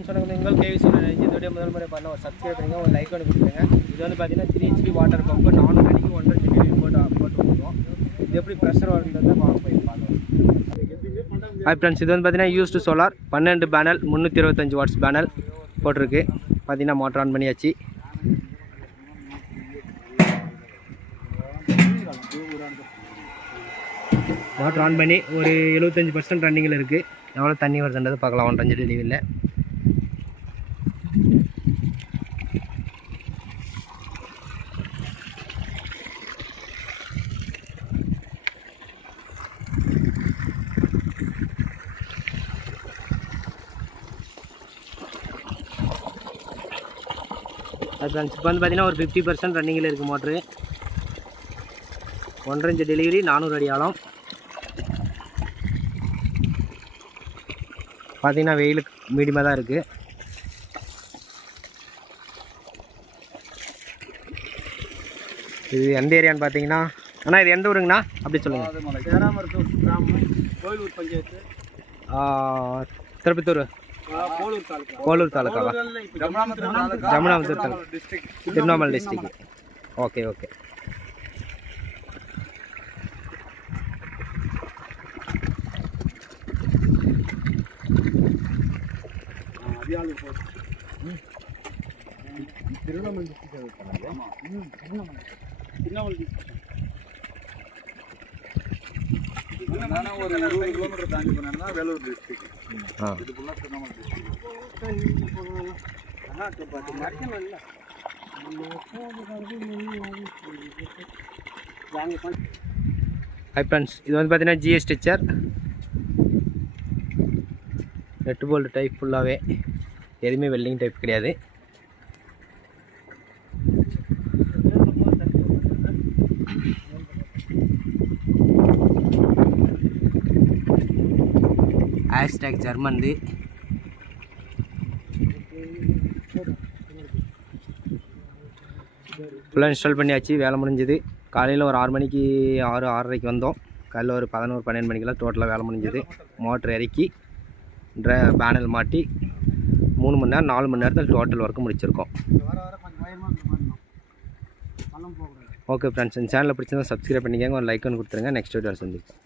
உங்கள் கேவி சொல்லுங்கள் இதோடைய முதல் முறை பண்ண ஒரு சப்ஸ்கிரைப் பண்ணுங்கள் ஒரு லைக் ஒன்று கொடுத்துருங்க. இது வந்து பார்த்தீங்கன்னா 3 HP வாட்டர் பம்பு 4 அடிக்கு 1.5 டிகிரி போட்டு கொடுக்கும். இது எப்படி ப்ரெஷர் வருதுன்றதை போய் பார்க்கலாம். ஹாய் ஃப்ரெண்ட்ஸ், இது வந்து பார்த்தீங்கன்னா used solar 12 panel 325 watts panel போட்டிருக்கு. பார்த்தீங்கன்னா மோட்டர் ஆன் பண்ணியாச்சு. மோட்டர் ஆன் பண்ணி ஒரு 75% ரன்னிங்கில் இருக்குது. எவ்வளோ தண்ணி வருதுன்றதை பார்க்கலாம். 1.5 டெலிவரியில் ஃப்ரெண்ட்ஸ் இப்போ வந்து பார்த்தீங்கன்னா ஒரு 50% ரன்னிங்கில் இருக்குது மோட்ரு. 1.5 இன்ச் டெலிவரி 400 அடி ஆழம். பார்த்தீங்கன்னா வெயிலுக்கு மீடியமாக தான் இருக்குது. இது எந்த ஏரியான்னு பார்த்தீங்கன்னா அண்ணா இது எந்த ஊருங்கண்ணா அப்படி சொல்லுங்கள். கோயிலூர் பஞ்சாயத்து, திருப்பத்தூர், கோலூர் தாலுக்காவா? Jamunamathur taluka, Tiruvannamalai district. Okay okay. Tiruvannamalai district ஒரு 20 கிலோமீட்டர் தாண்டி போனா வேலூர் டிஸ்ட்ரிக்ட். இது ஃபுல்லா திருவண்ணாமலை டிஸ்ட்ரிக்ட். ஹாய் ஃப்ரெண்ட்ஸ், இது வந்து பார்த்தீங்கன்னா ஜிஎஸ் ஸ்ட்ரெச்சர் 8 போல்ட் டைப். ஃபுல்லாகவே எதுவுமே வெல்டிங் டைப் கிடையாது. ஹேஷ்டாக் ஜெர்மன்து. ஃபுல்லாக இன்ஸ்டால் பண்ணியாச்சு. வேலை முடிஞ்சது. காலையில் ஒரு 6 மணிக்கு 6:30க்கு வந்தோம். காலையில் ஒரு 11-12 மணிக்கெல்லாம் டோட்டலாக வேலை முடிஞ்சது. மோட்ரு இறக்கி பேனல் மாட்டி 3 மணி நேரம் 4 மணி நேரத்தில் டோட்டல் ஒர்க்கு முடிச்சிருக்கோம். ஓகே ஃப்ரெண்ட்ஸ், இந்த சேனலில் பிடிச்சிருந்தா சப்ஸ்கிரைப் பண்ணிக்கோங்க, ஒரு லைக் ஒன்று கொடுத்துருங்க. நெக்ஸ்ட் வீடியோ சந்திப்போம்.